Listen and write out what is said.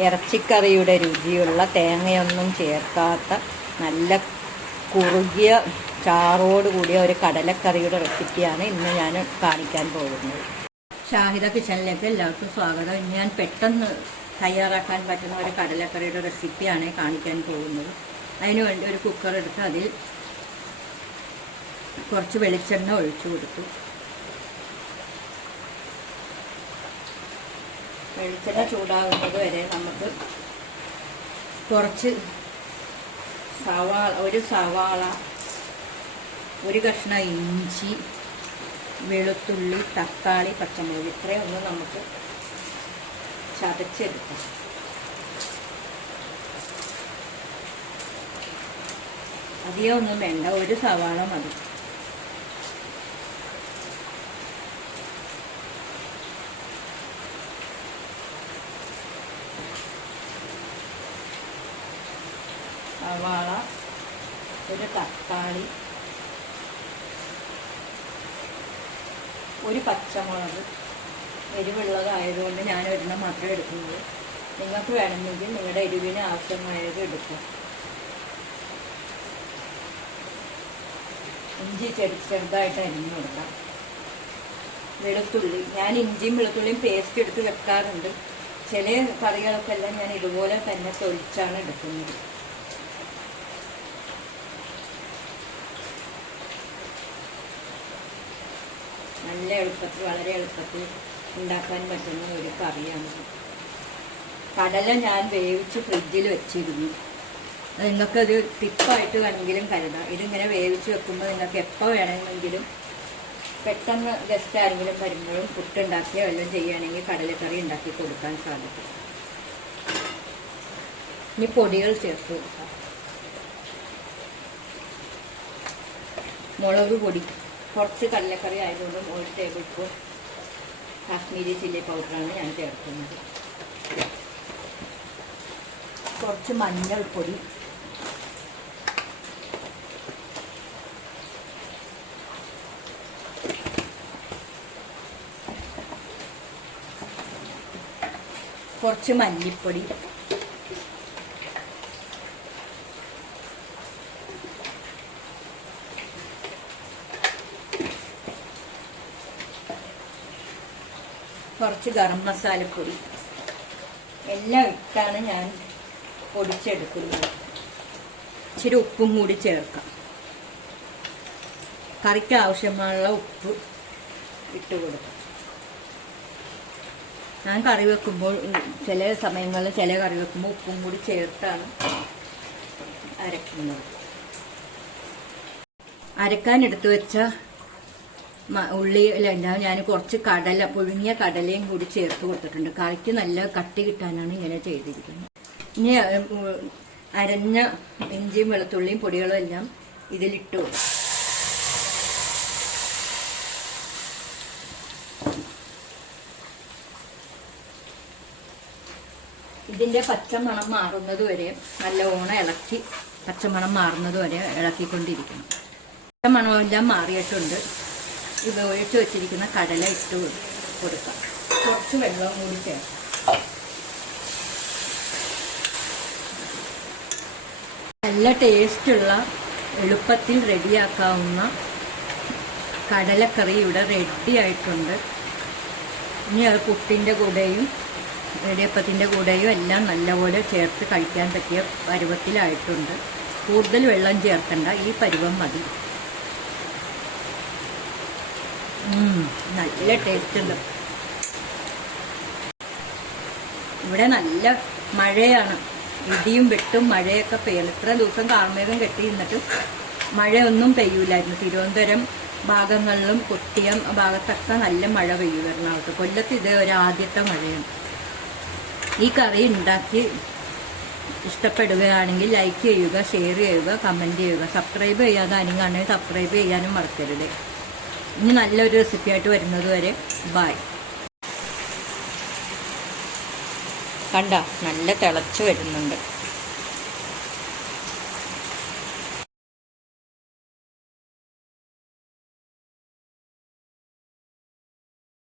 ഇറച്ചിക്കറിയുടെ രുചിയുള്ള തേങ്ങയൊന്നും ചേർക്കാത്ത നല്ല കുറുകിയ ചാറോട് കൂടിയ ഒരു കടലക്കറിയുടെ റെസിപ്പിയാണ് ഇന്ന് ഞാൻ കാണിക്കാൻ പോകുന്നത്. ഷാഹിദ കിച്ചണിലേക്ക് എല്ലാവർക്കും സ്വാഗതം. ഇന്ന് ഞാൻ പെട്ടെന്ന് തയ്യാറാക്കാൻ പറ്റുന്ന ഒരു കടലക്കറിയുടെ റെസിപ്പിയാണ് കാണിക്കാൻ പോകുന്നത്. അതിനുവേണ്ടി ഒരു കുക്കർ എടുത്ത് അതിൽ കുറച്ച് വെളിച്ചെണ്ണ ഒഴിച്ചു കൊടുത്തു. വെളിച്ചെണ്ണ ചൂടാകുന്നത് വരെ നമുക്ക് കുറച്ച് സവാള, ഒരു കഷ്ണം ഇഞ്ചി, വെളുത്തുള്ളി, തക്കാളി, പച്ചമുളക് ഇത്രയും ഒന്ന് നമുക്ക് ചതച്ചെടുക്കാം. അധികം ഒന്നും വേണ്ട, ഒരു സവാള മതി. സവാള, ഒരു തക്കാളി, ഒരു പച്ചമുളക്. എരിവുള്ളതായതുകൊണ്ട് ഞാൻ ഒരെണ്ണം മാത്രമേ എടുക്കുന്നത്. നിങ്ങൾക്ക് വേണമെങ്കിൽ നിങ്ങളുടെ എരിവിന് ആവശ്യമായത് എടുക്കുക. ഇഞ്ചി ചെറുതായിട്ട് അരിഞ്ഞു കൊടുക്കാം. വെളുത്തുള്ളി, ഞാൻ ഇഞ്ചിയും വെളുത്തുള്ളിയും പേസ്റ്റ് എടുത്ത് വെക്കാറുണ്ട്. ചില കറികൾക്കെല്ലാം ഞാൻ ഇതുപോലെ തന്നെ തൊലിച്ചാണ് എടുക്കുന്നത്. നല്ല എളുപ്പത്തിൽ, വളരെ എളുപ്പത്തിൽ ഉണ്ടാക്കാൻ പറ്റുന്ന ഒരു കറിയാണ്. കടല ഞാൻ വേവിച്ച് ഫ്രിഡ്ജിൽ വെച്ചിരുന്നു. നിങ്ങൾക്കത് ടിപ്പായിട്ട് വേണമെങ്കിലും കരുതാം. ഇതിങ്ങനെ വേവിച്ച് വെക്കുമ്പോൾ നിങ്ങൾക്ക് എപ്പോൾ വേണമെങ്കിലും പെട്ടെന്ന് ഗസ്റ്റ് ആരെങ്കിലും വരുമ്പോഴും പുട്ടുണ്ടാക്കിയോ വല്ലതും ചെയ്യുകയാണെങ്കിൽ കടലക്കറി ഉണ്ടാക്കി കൊടുക്കാൻ സാധിക്കും. ഇനി പൊടികൾ ചേർത്ത് കൊടുക്കാം. മുളക് പൊടി കുറച്ച്, കടലക്കറി ആയതുകൊണ്ട് 1 ടേബിൾ സ്പൂൺ കാശ്മീരി ചില്ലി പൗഡറാണ് ഞാൻ ചേർക്കുന്നത്. കുറച്ച് മഞ്ഞൾപ്പൊടി, കുറച്ച് മല്ലിപ്പൊടി, കുറച്ച് ഗരം മസാലപ്പൊടി എല്ലാം ഇട്ടാണ് ഞാൻ പൊടിച്ചെടുക്കുന്നത്. ഇച്ചിരി ഉപ്പും കൂടി ചേർക്കാം. കറിക്ക് ആവശ്യമുള്ള ഉപ്പ് ഇട്ട് കൊടുക്കാം. ഞാൻ കറി വെക്കുമ്പോൾ ചില സമയങ്ങളിൽ ചില കറി വെക്കുമ്പോൾ ഉപ്പും കൂടി ചേർത്താണ് അരക്കുന്നത്. അരക്കാൻ എടുത്തു വെച്ച ഉള്ളിയിലെല്ലാം ഞാൻ കുറച്ച് കടല, പുഴുങ്ങിയ കടലയും കൂടി ചേർത്ത് കൊടുത്തിട്ടുണ്ട്. കറിക്ക് നല്ല കട്ടി കിട്ടാനാണ് ഇങ്ങനെ ചെയ്തിരിക്കുന്നത്. ഇനി അരഞ്ഞ ഇഞ്ചിയും വെളുത്തുള്ളിയും പൊടികളും എല്ലാം ഇതിലിട്ട് കൊടുക്കും. ഇതിൻ്റെ പച്ചമണം മാറുന്നത് വരെ നല്ലോണം ഇളക്കി, പച്ചമണം മാറുന്നത് വരെ ഇളക്കിക്കൊണ്ടിരിക്കണം. പച്ചമണമെല്ലാം മാറിയിട്ടുണ്ട്. ഇത് ഒഴിച്ച് വെച്ചിരിക്കുന്ന കടല ഇട്ട് കൊടുക്കാം. കുറച്ച് വെള്ളവും കൂടി ചേർക്കാം. നല്ല ടേസ്റ്റുള്ള, എളുപ്പത്തിൽ റെഡിയാക്കാവുന്ന കടലക്കറി ഇവിടെ റെഡി ആയിട്ടുണ്ട്. ഇനി അത് പുട്ടിൻ്റെ കൂടെയും ഇടിയപ്പത്തിൻ്റെ കൂടെയും എല്ലാം നല്ലപോലെ ചേർത്ത് കഴിക്കാൻ പറ്റിയ പരുവത്തിലായിട്ടുണ്ട്. കൂടുതൽ വെള്ളം ചേർക്കണ്ട, ഈ പരുവം മതി. നല്ല ടേസ്റ്റ് ഉണ്ട്. ഇവിടെ നല്ല മഴയാണ്, ഇടിയും വെട്ടും മഴയൊക്കെ പെയ്യുന്നു. ഇത്ര ദിവസം കാർമേഘം കെട്ടി നിന്നിട്ട് മഴയൊന്നും പെയ്യൂലായിരുന്നു. തിരുവനന്തപുരം ഭാഗങ്ങളിലും കൊട്ടിയം ഭാഗത്തൊക്കെ നല്ല മഴ പെയ്യും. എറണാകുളത്ത്, കൊല്ലത്ത് ഇത് ഒരു ആദ്യത്തെ മഴയാണ്. ഈ കറി ഉണ്ടാക്കി ഇഷ്ടപ്പെടുകയാണെങ്കിൽ ലൈക്ക് ചെയ്യുക, ഷെയർ ചെയ്യുക, കമൻറ്റ് ചെയ്യുക. സബ്സ്ക്രൈബ് ചെയ്യാതെ ആണെങ്കിൽ സബ്സ്ക്രൈബ് ചെയ്യാനും മറക്കരുത്. ഇനി നല്ലൊരു റെസിപ്പിയായിട്ട് വരുന്നത് വരെ ബൈ. കണ്ട, നല്ല തിളച്ച് വരുന്നുണ്ട്.